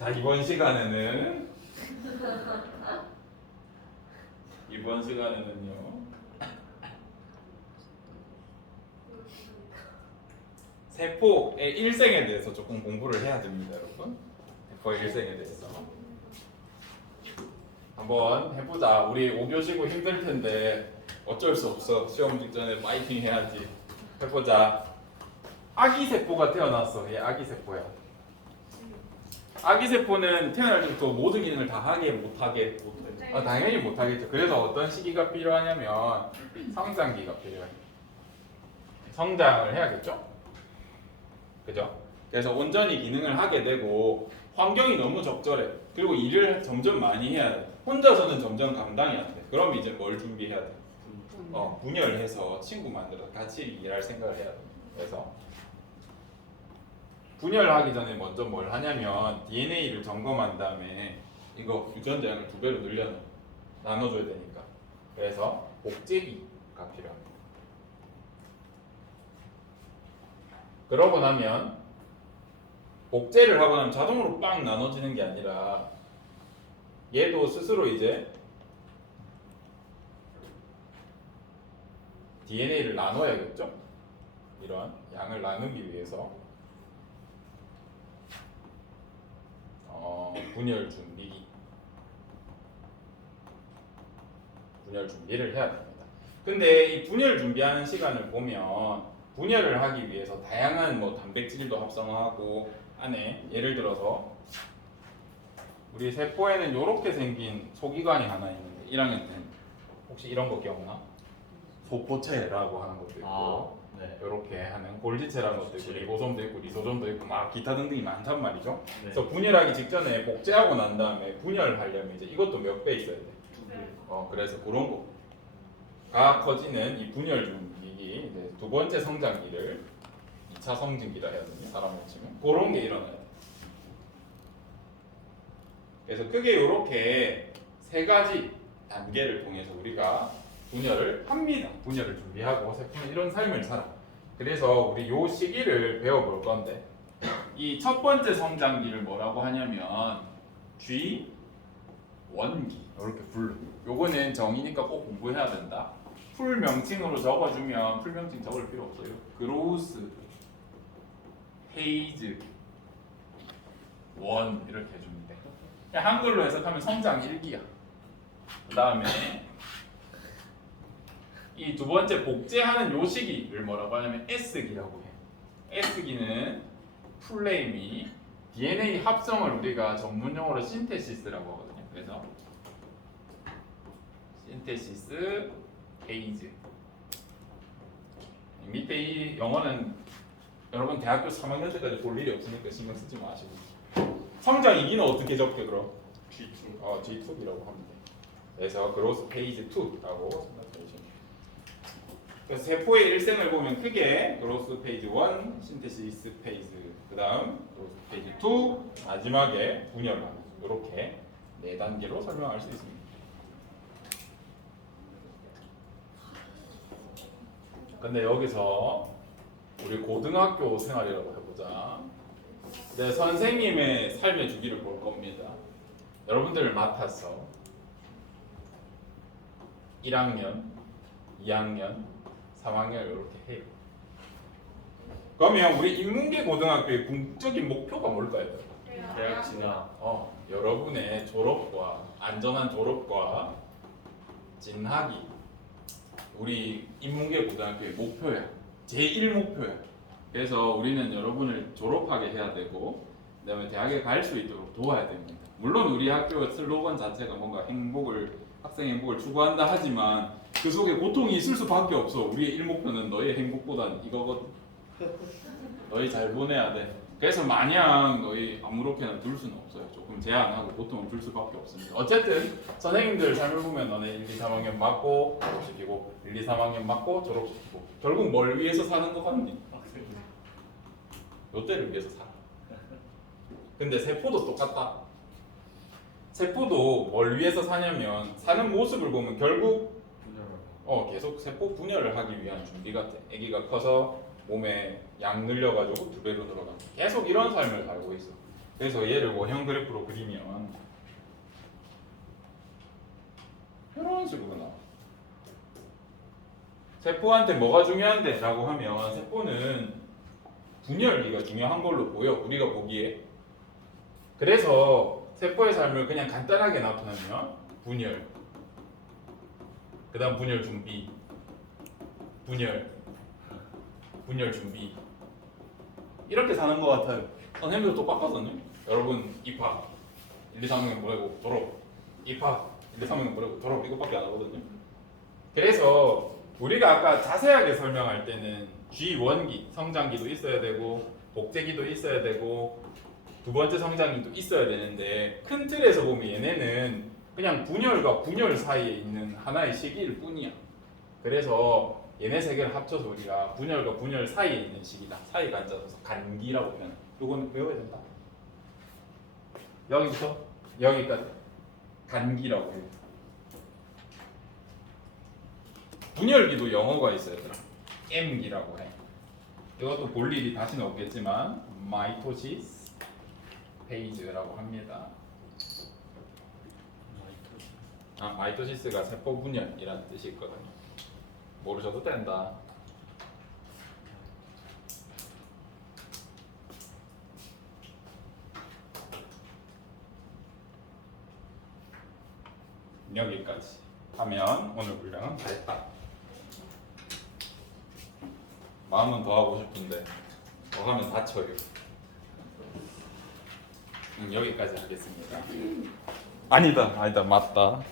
자, 이번 시간에는요. 세포의 일생에 대해서 조금 공부를 해야 됩니다, 여러분. 세포의 일생에 대해서 한번 해보자. 우리 5교시고 힘들 텐데 어쩔 수 없어. 시험 직전에 파이팅 해야지. 해보자. 아기 세포가 태어났어. 얘 아기 세포야. 아기 세포는 태어날 때부터 모든 기능을 다 하게 못하게. 당연히 못하겠죠. 그래서 어떤 시기가 필요하냐면 성장기가 필요해. 성장을 해야겠죠. 그죠? 그래서 온전히 기능을 하게 되고 환경이 너무 적절해. 그리고 일을 점점 많이 해야 돼. 혼자서는 점점 감당이 안 돼. 그럼 이제 뭘 준비해야 돼? 분열해서 친구 만들어서 같이 일할 생각을 해야 돼. 그래서 분열하기 전에 먼저 뭘 하냐면 DNA를 점검한 다음에 이거 유전자량을 2배로 나눠줘야 되니까. 그래서 복제기가 필요합니다. 그러고 나면 복제를 하고 나면 자동으로 빵 나눠지는 게 아니라 얘도 스스로 이제 DNA를 나눠야겠죠? 이런 양을 나누기 위해서 분열 준비를 해야 됩니다. 근데 이 분열 준비하는 시간을 보면 분열을 하기 위해서 다양한 뭐 단백질도 합성하고 안에 예를 들어서 우리 세포에는 이렇게 생긴 소기관이 하나 있는데 1학년 때는 혹시 이런 거 기억나? 소포체라고 하는 것도 있고 네. 이렇게 하는 골지체라는 것도 있고 리보솜도 있고 리소솜도 있고 막 기타 등등이 많단 말이죠. 네. 그래서 분열하기 직전에 복제하고 난 다음에 분열하려면 이제 이것도 몇 배 있어야 돼. 2배. 그래서 그런 거가 커지는 이 분열 준비기 이제 두 번째 성장기를 2차 성징기라 해야 되나 사람으로 치면 그런 게 일어나요. 그래서 크게 이렇게 세 가지 단계를 통해서 우리가 분열을 합니다. 분열을 준비하고 세포는 이런 삶을 살아. 그래서 우리 요 시기를 배워볼 건데 이 첫 번째 성장기를 뭐라고 하냐면 G1기 이렇게 불러. 요거는 정의니까 꼭 공부해야 된다. 풀 명칭으로 적어주면 풀 명칭 적을 필요 없어요. 그로스 페이즈 1 이렇게 해주면 돼. 한글로 해석하면 성장 1기야. 그 다음에 이 두 번째 복제하는 요 시기를 뭐라고 하냐면 S기라고 해. S기는 플레임이 DNA 합성을 우리가 전문용어로 신테시스라고 하거든요. 그래서 신테시스 페이즈. 밑에 이 영어는 여러분 대학교 3학년 때까지 볼 일이 없으니까 신경 쓰지 마시고. 성장 2기는 어떻게 적게 그럼? G2. G2라고 하면 돼. 그래서 그로스 페이즈 2라고 생각해 주시면 돼요. 그래서 세포의 일생을 보면 크게 그로스 페이즈 1, 신테시스 페이즈, 그 다음 그로스 페이즈 2, 마지막에 분열하는 이렇게 4단계로 설명할 수 있습니다. 근데 여기서 우리 고등학교 생활이라고 해보자. 네, 선생님의 삶의 주기를 볼 겁니다. 여러분들을 맡아서 1학년, 2학년, 3학년 이렇게 해요. 그러면 우리 인문계 고등학교의 궁극적인 목표가 뭘까요? 대학 진학. 여러분의 졸업과 안전한 졸업과 진학이 우리 인문계 고등학교의 목표야. 제1목표야. 그래서 우리는 여러분을 졸업하게 해야 되고 그다음에 대학에 갈 수 있도록 도와야 됩니다. 물론 우리 학교 슬로건 자체가 뭔가 학생의 행복을 추구한다 하지만 그 속에 고통이 있을 수밖에 없어. 우리의 일목표는 너의 행복보단 이거거든. 너희 잘 보내야 돼. 그래서 마냥 너희 아무렇게나 둘 수는 없어요. 조금 제한하고 고통을 줄 수밖에 없습니다. 어쨌든 선생님들 삶을 보면 너네 1, 2, 3학년 맞고 졸업시키고 1, 2, 3학년 맞고 졸업시키고 결국 뭘 위해서 사는 것 같니? 요때를 위해서 살아. 근데 세포도 똑같다. 세포도 뭘 위해서 사냐면 사는 모습을 보면 결국 계속 세포 분열을 하기 위한 준비 같아. 아기가 커서 몸에 양 늘려가지고 2배로 늘어가. 계속 이런 삶을 살고 있어. 그래서 얘를 원형 그래프로 그리면 이런 식으로 나와. 세포한테 뭐가 중요한데? 라고 하면 세포는 분열기가 중요한 걸로 보여, 우리가 보기에. 그래서 세포의 삶을 그냥 간단하게 나타내면 분열, 그 다음 분열 준비, 분열 준비, 이렇게 사는 것 같아요. 선생님도 똑같거든요. 여러분 입학 1, 2, 3학년 보내고 졸업, 입학 1, 2, 3학년 보내고 졸업, 이것밖에 안 하거든요. 그래서 우리가 아까 자세하게 설명할 때는 G1기 성장기도 있어야 되고 복제기도 있어야 되고 두 번째 성장기도 있어야 되는데, 큰 틀에서 보면 얘네는 그냥 분열과 분열 사이에 있는 하나의 시기일 뿐이야. 그래서 얘네 세 개를 합쳐서 우리가 분열과 분열 사이에 있는 시기다, 사이가 앉아서 간기라고 표현해. 이거는 외워야 된다. 여기부터 여기까지 간기라고 해요. 분열기도 영어가 있어요, 얘들아. 겜기라고 해. 이것도 볼 일이 다시는 없겠지만 마이토시스 페이즈라고 합니다. 마이토시스가 세포 분열이라는 뜻이 있거든요. 모르셔도 된다. 여기까지 하면 오늘 분량은 다 했다. 마음은 더 하고 싶은데 더 하면 다쳐요. 여기까지 하겠습니다. 아니다, 맞다.